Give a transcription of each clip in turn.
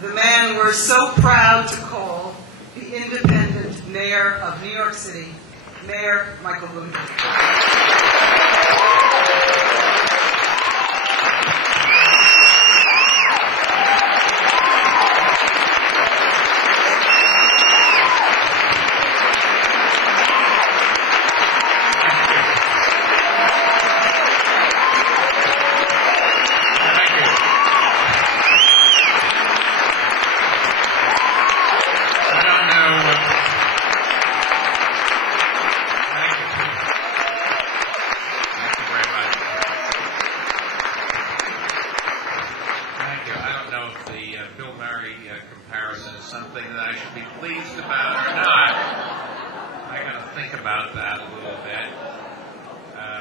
the man we're so proud to call the independent mayor of New York City, Mayor Michael Bloomberg. Comparison is something that I should be pleased about or not. I got to think about that a little bit.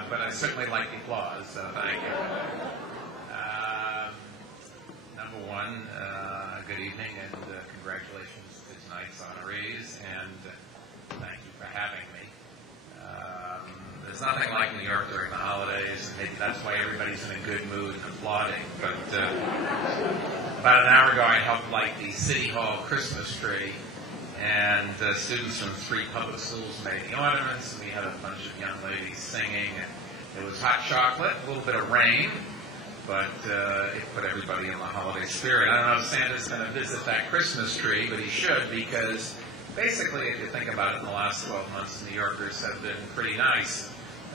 But I certainly like the applause, so thank you. Number one, good evening and congratulations to tonight's honorees, and thank you for having me. There's nothing like New York during the holidays, and maybe that's why everybody's in a good mood and applauding. But about an hour ago, I helped light the City Hall Christmas tree, and students from 3 public schools made the ornaments, and we had a bunch of young ladies singing. And it was hot chocolate, a little bit of rain, but it put everybody in the holiday spirit. I don't know if Santa's going to visit that Christmas tree, but he should, because basically, if you think about it, in the last 12 months, New Yorkers have been pretty nice.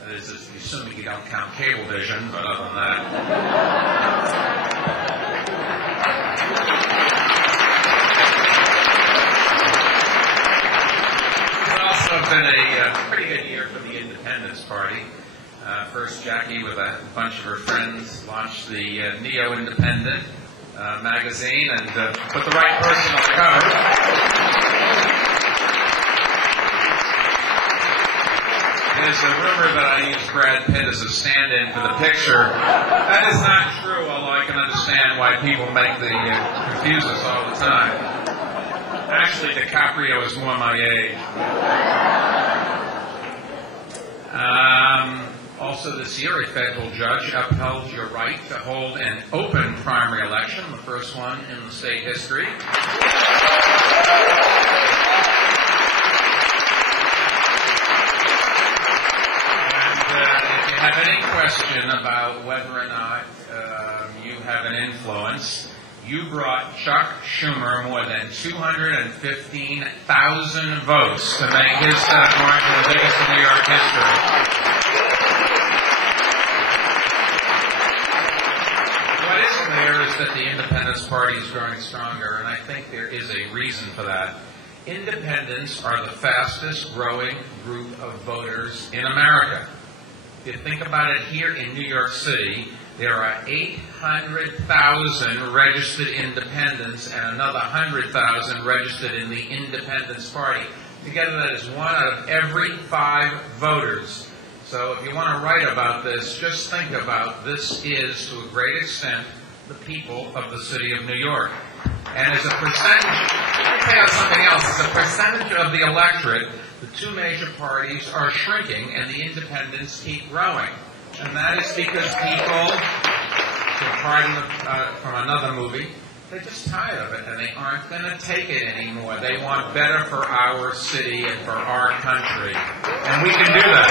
This is assuming you don't count cable vision, but other than that. It's also been a pretty good year for the Independence Party. First, Jackie, with a bunch of her friends, launched the Neo-Independent magazine and put the right person on the cover. There's a rumor that I used Brad Pitt as a stand-in for the picture. That is not true, although I can understand why people make the confuse us all the time. Actually, DiCaprio is more my age. Also this year, a federal judge upheld your right to hold an open primary election, the first one in the state history. If you have any question about whether or not you have an influence, you brought Chuck Schumer more than 215,000 votes to make his margin the biggest in New York history. What is clear is that the Independence Party is growing stronger, and I think there is a reason for that. Independents are the fastest growing group of voters in America. If you think about it, here in New York City, there are 800,000 registered independents and another 100,000 registered in the Independence Party. Together, that is 1 out of every 5 voters. So if you want to write about this, just think about this is, to a great extent, the people of the city of New York. And as a percentage, let me tell you something else, as a percentage of the electorate, the 2 major parties are shrinking and the independents keep growing. And that is because people, to pardon from another movie, they're just tired of it and they aren't going to take it anymore. They want better for our city and for our country. And we can do that.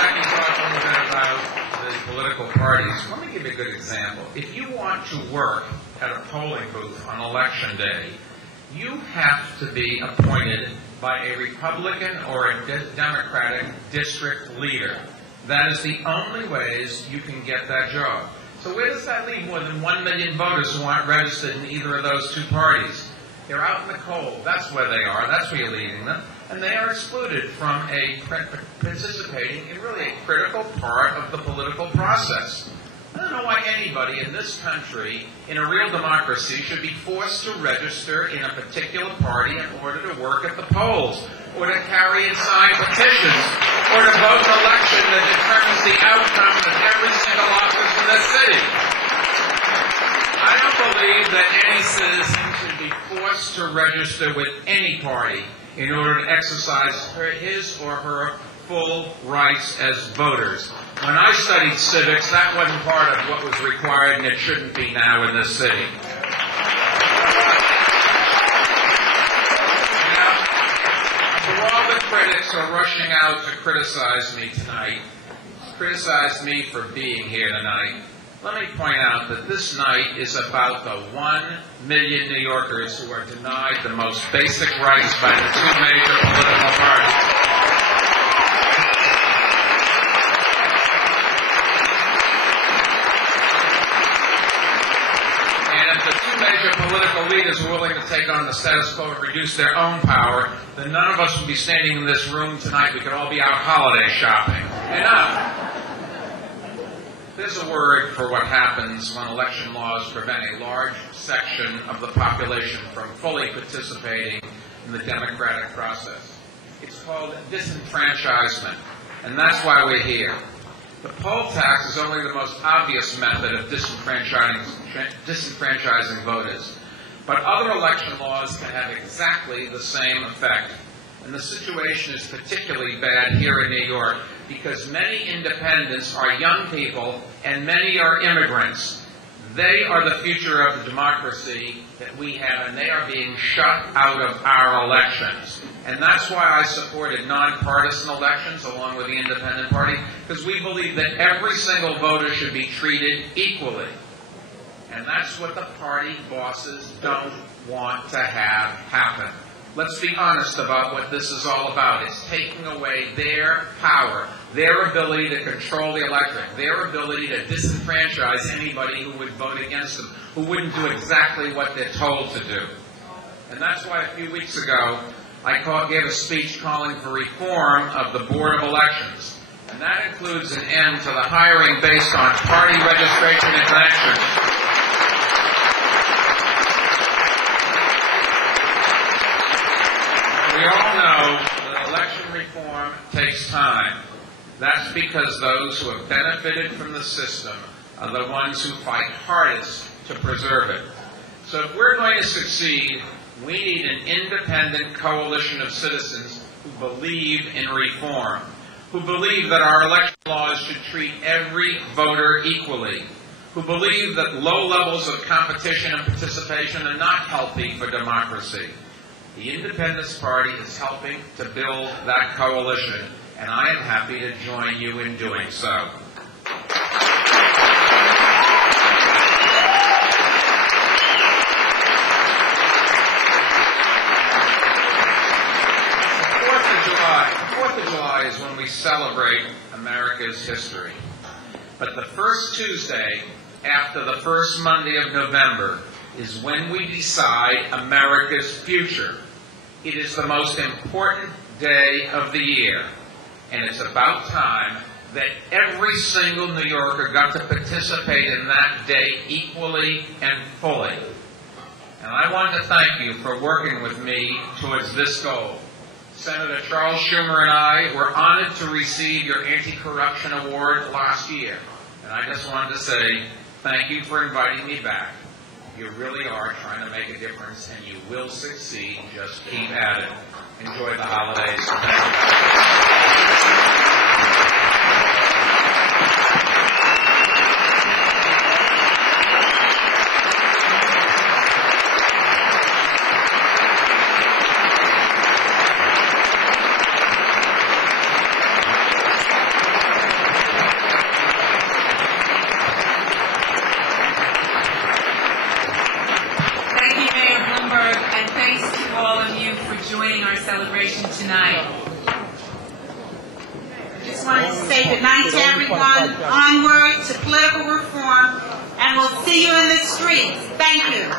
I can talk a little bit about the political parties. Let me give you a good example. If you want to work at a polling booth on Election Day, you have to be appointed by a Republican or a Democratic district leader. That is the only ways you can get that job. So where does that leave more than 1 million voters who aren't registered in either of those 2 parties? They're out in the cold. That's where they are. That's where you're leaving them. And they are excluded from participating in really a critical part of the political process. I don't know why anybody in this country, in a real democracy, should be forced to register in a particular party in order to work at the polls, or to carry and sign petitions, or to vote an election that determines the outcome of every single office in the city. I don't believe that any citizen should be forced to register with any party in order to exercise his or her full rights as voters. When I studied civics, that wasn't part of what was required, and it shouldn't be now in this city. Now, for all the critics who are rushing out to criticize me tonight, criticize me for being here tonight, let me point out that this night is about the 1 million New Yorkers who are denied the most basic rights by the two major political parties. And if the two major political leaders are willing to take on the status quo and reduce their own power, then none of us would be standing in this room tonight. We could all be out holiday shopping. Enough. There's a word for what happens when election laws prevent a large section of the population from fully participating in the democratic process. It's called disenfranchisement, and that's why we're here. The poll tax is only the most obvious method of disenfranchising voters, but other election laws can have exactly the same effect. And the situation is particularly bad here in New York because many independents are young people and many are immigrants. They are the future of the democracy that we have, and they are being shut out of our elections. And that's why I supported nonpartisan elections along with the Independent Party, because we believe that every single voter should be treated equally. And that's what the party bosses don't want to have happen. Let's be honest about what this is all about. It's taking away their power, their ability to control the electorate, their ability to disenfranchise anybody who would vote against them, who wouldn't do exactly what they're told to do. And that's why a few weeks ago, I gave a speech calling for reform of the Board of Elections. And that includes an end to the hiring based on party registration and connections. We all know that election reform takes time. That's because those who have benefited from the system are the ones who fight hardest to preserve it. So if we're going to succeed, we need an independent coalition of citizens who believe in reform, who believe that our election laws should treat every voter equally, who believe that low levels of competition and participation are not healthy for democracy. The Independence Party is helping to build that coalition, and I am happy to join you in doing so. The 4th of July is when we celebrate America's history. But the first Tuesday after the first Monday of November is when we decide America's future. It is the most important day of the year, and it's about time that every single New Yorker got to participate in that day equally and fully. And I want to thank you for working with me towards this goal. Senator Charles Schumer and I were honored to receive your anti-corruption award last year. And I just wanted to say thank you for inviting me back. You really are trying to make a difference, and you will succeed. Just keep at it. Enjoy the holidays. Tonight. I just wanted to say good night to everyone, onward to political reform, and we'll see you in the streets. Thank you.